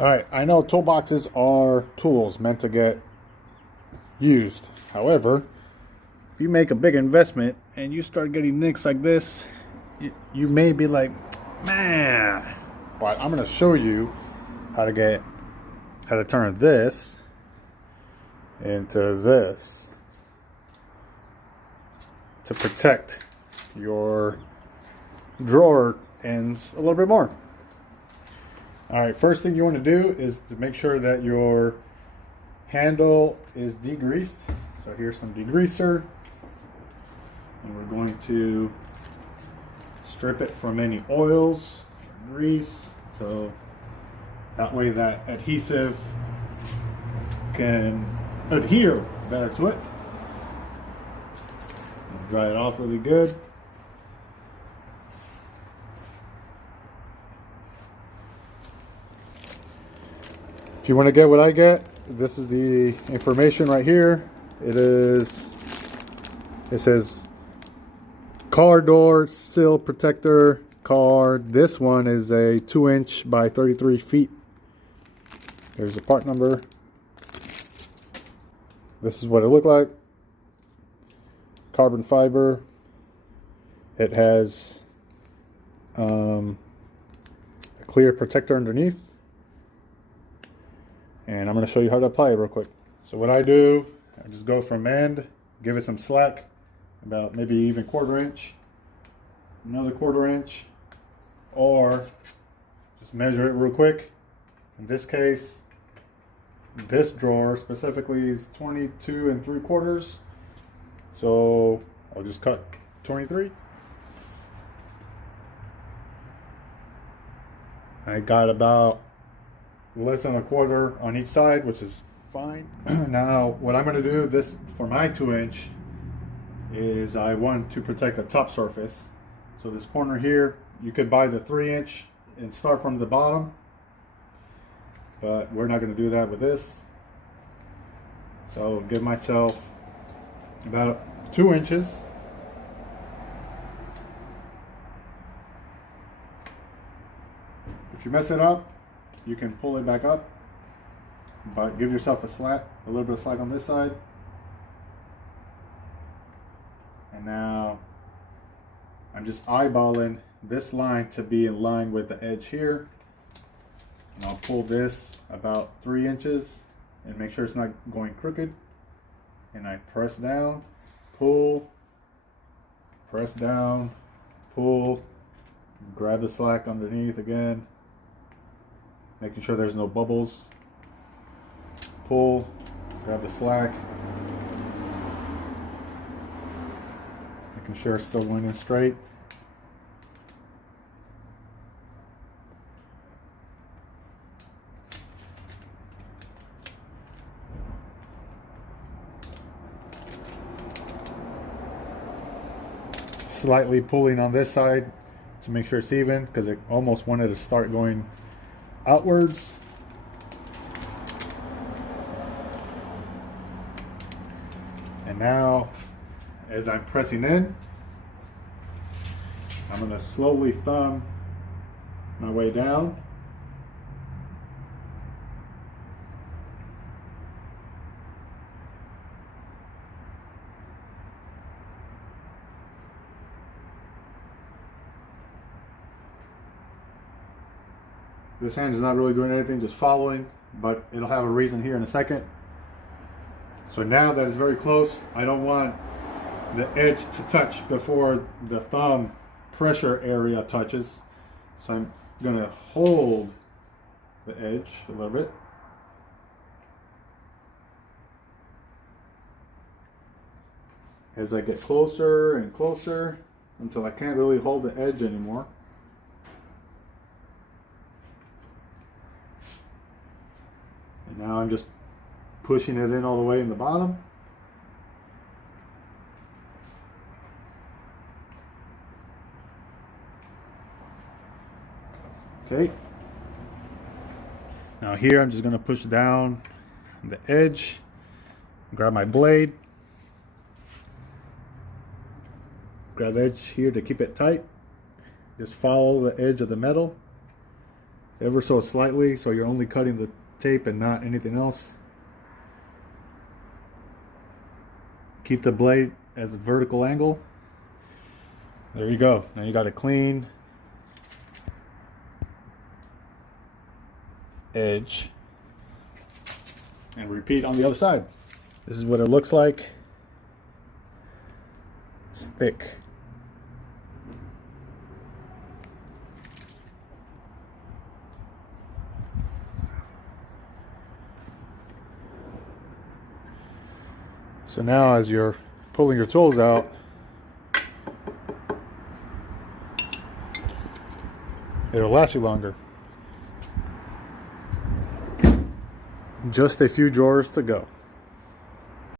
All right, I know toolboxes are tools meant to get used. However, if you make a big investment and you start getting nicks like this, you may be like, man. But I'm going to show you how to turn this into this to protect your drawer ends a little bit more. All right, first thing you want to do is to make sure that your handle is degreased. So here's some degreaser, and we're going to strip it from any oils or grease, so that way that adhesive can adhere better to it. Dry it off really good. If you want to get what I get, this is the information right here. It says car door sill protector car. This one is a 2" by 33 feet. There's the part number. This is what it looked like. Carbon fiber. It has a clear protector underneath. And I'm going to show you how to apply it real quick. So what I do, I just go from end, give it some slack, about maybe even 1/4 inch, another 1/4 inch, or just measure it real quick. In this case, this drawer specifically is 22 3/4. So I'll just cut 23. I got about less than 1/4 on each side, which is fine. Now what I'm going to do this for my 2" is I want to protect the top surface. So this corner here, you could buy the 3" and start from the bottom, but we're not going to do that with this. So I'll give myself about 2 inches. If you mess it up, you can pull it back up, but give yourself a little bit of slack on this side. And now I'm just eyeballing this line to be in line with the edge here. And I'll pull this about 3 inches and make sure it's not going crooked. And I press down, pull, press down, pull, grab the slack underneath again, making sure there's no bubbles. Pull, grab the slack, making sure it's still going in straight. Slightly pulling on this side to make sure it's even, because it almost wanted to start going outwards. And now, as I'm pressing in, I'm going to slowly thumb my way down. This hand is not really doing anything, just following, but it'll have a reason here in a second. So now that it's very close, I don't want the edge to touch before the thumb pressure area touches. So I'm going to hold the edge a little bit. As I get closer and closer until I can't really hold the edge anymore. And now I'm just pushing it in all the way in the bottom. Okay. Now here I'm just going to push down the edge, grab my blade, grab the edge here to keep it tight. Just follow the edge of the metal. ever so slightly, so you're only cutting the tape and not anything else. Keep the blade at a vertical angle. There you go. Now you got a clean edge. And repeat on the other side. This is what it looks like. It's thick. So now as you're pulling your tools out, it'll last you longer. Just a few drawers to go.